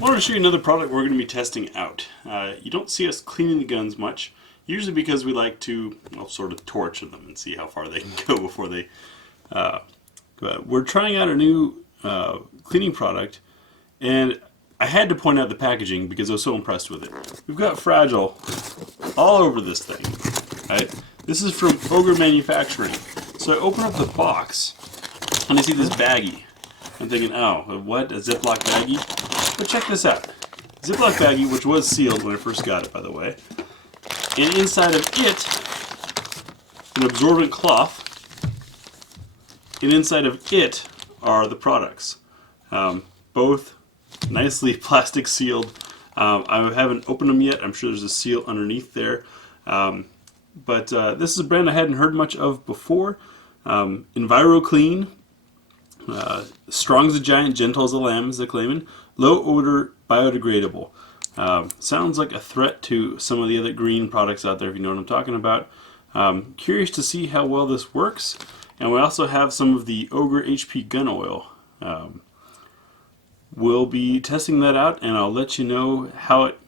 I want to show you another product we're going to be testing out. You don't see us cleaning the guns much, usually because we like to, well, sort of torture them and see how far they can go before they go out. We're trying out a new cleaning product, and I had to point out the packaging because I was so impressed with it. We've got Fragile all over this thing, right? This is from Ogre Manufacturing. So I open up the box, and I see this baggie. I'm thinking, oh, what, a Ziploc baggie? But check this out. Ziploc baggie, which was sealed when I first got it, by the way. And inside of it, an absorbent cloth. And inside of it are the products. Both nicely plastic sealed. I haven't opened them yet. I'm sure there's a seal underneath there. But this is a brand I hadn't heard much of before. Enviroclean. Strong as a giant, gentle as a lamb, as they're claiming. Low odor, biodegradable. Sounds like a threat to some of the other green products out there, if you know what I'm talking about. Curious to see how well this works. And we also have some of the Ogre HP gun oil. We'll be testing that out, and I'll let you know how it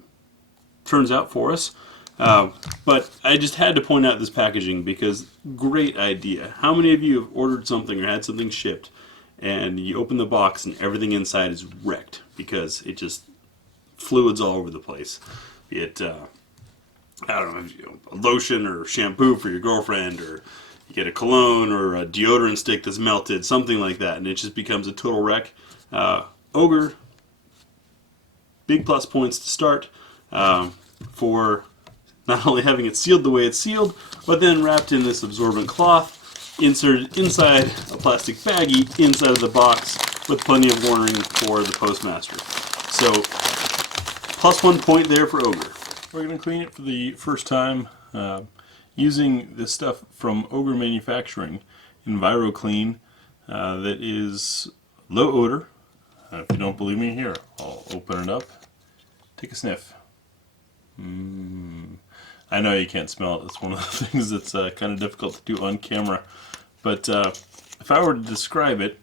turns out for us. But I just had to point out this packaging because great idea. How many of you have ordered something or had something shipped and you open the box and everything inside is wrecked because it just fluids all over the place? I don't know, a lotion or shampoo for your girlfriend, or you get a cologne or a deodorant stick that's melted, something like that, and it just becomes a total wreck. Ogre, big plus points to start for not only having it sealed the way it's sealed, but then wrapped in this absorbent cloth, inserted inside a plastic baggie inside of the box with plenty of warning for the postmaster. So, plus 1 point there for Ogre. We're going to clean it for the first time using this stuff from Ogre Manufacturing, Enviroclean, that is low odor. If you don't believe me, here, I'll open it up. Take a sniff. I know you can't smell it. It's one of the things that's kind of difficult to do on camera. But if I were to describe it,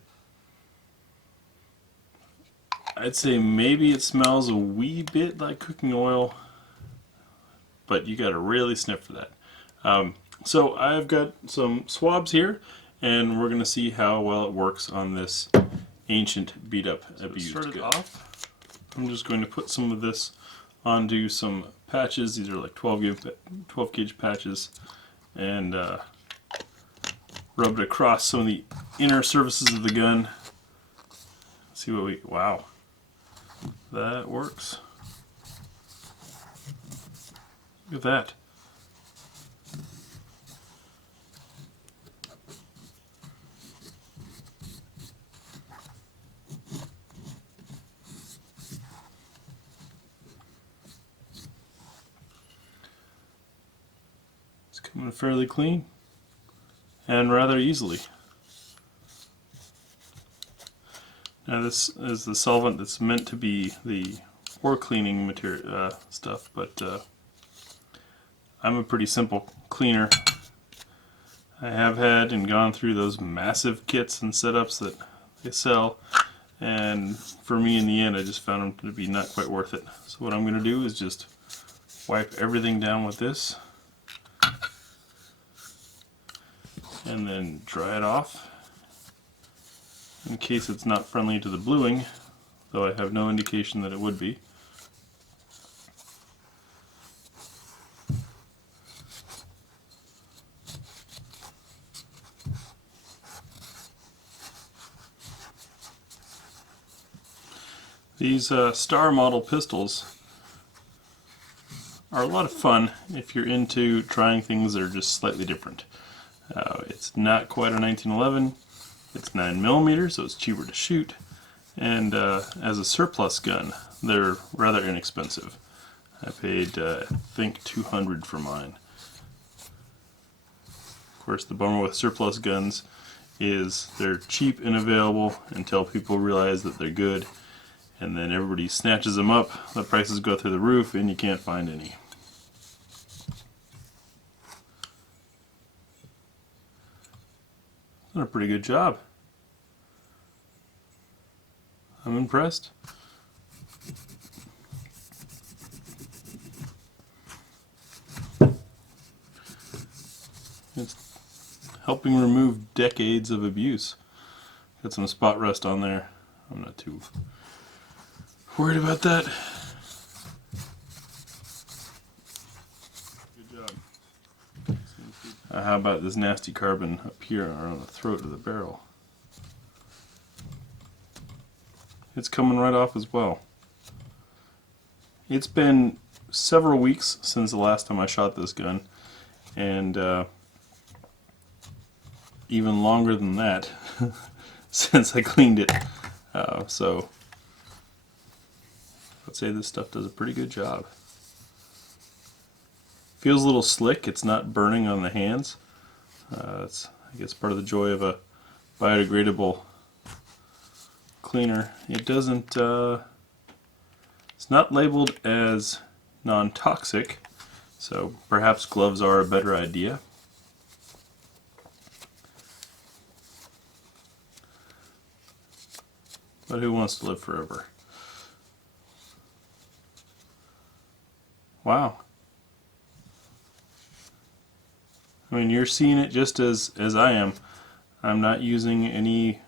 I'd say maybe it smells a wee bit like cooking oil, but you got to really sniff for that. So I've got some swabs here, and we're going to see how well it works on this ancient, beat-up, abused gun. To start it off, I'm just going to put some of this onto some patches. These are like 12 gauge patches, and rub it across some of the inner surfaces of the gun. See what we, wow, that works. Look at that. Coming fairly clean and rather easily. Now this is the solvent that's meant to be the ore cleaning material stuff, but I'm a pretty simple cleaner. I have had and gone through those massive kits and setups that they sell, and for me in the end I just found them to be not quite worth it. So what I'm going to do is just wipe everything down with this and then dry it off in case it's not friendly to the bluing, though I have no indication that it would be. These Star model pistols are a lot of fun if you're into trying things that are just slightly different. It's not quite a 1911, it's 9mm, so it's cheaper to shoot, and as a surplus gun, they're rather inexpensive. I paid, I think, $200 for mine. Of course, the bummer with surplus guns is they're cheap and available until people realize that they're good, and then everybody snatches them up, the prices go through the roof, and you can't find any. Done a pretty good job. I'm impressed. helping remove decades of abuse. Got some spot rust on there. I'm not too worried about that. Good job. How about this nasty carbon up here around the throat of the barrel? It's coming right off as well. It's been several weeks since the last time I shot this gun, and even longer than that since I cleaned it. So I'd say this stuff does a pretty good job. Feels a little slick. It's not burning on the hands. It's, I guess, part of the joy of a biodegradable cleaner. It doesn't. It's not labeled as non-toxic, so perhaps gloves are a better idea. But who wants to live forever? Wow. I mean, you're seeing it just as I am. I'm not using any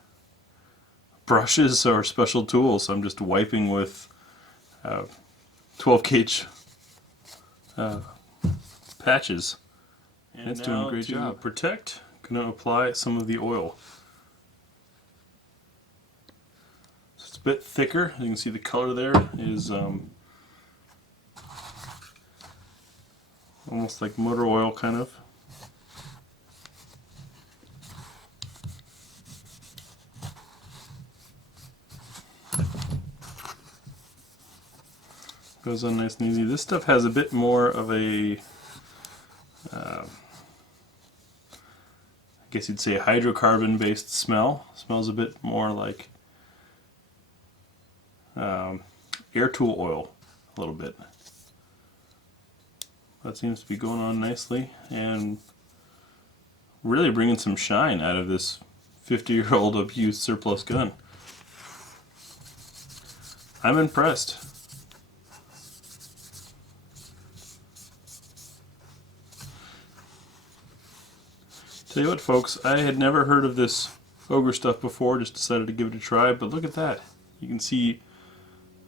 brushes or special tools. I'm just wiping with 12 gauge patches. And it's doing a great job. To protect, I'm going to apply some of the oil. So it's a bit thicker. You can see the color there is almost like motor oil, kind of. Goes on nice and easy. This stuff has a bit more of a, I guess you'd say, hydrocarbon-based smell. Smells a bit more like air tool oil, a little bit. That seems to be going on nicely and really bringing some shine out of this 50-year-old abused surplus gun. I'm impressed. Tell you what, folks, I had never heard of this Ogre stuff before, just decided to give it a try, but look at that. You can see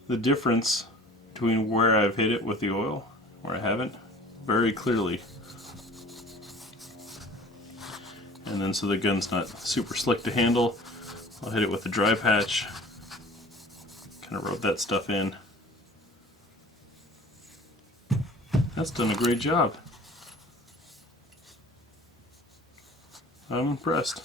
the difference between where I've hit it with the oil, where I haven't, very clearly. And then so the gun's not super slick to handle, I'll hit it with the dry patch, kind of rub that stuff in. That's done a great job. I'm impressed.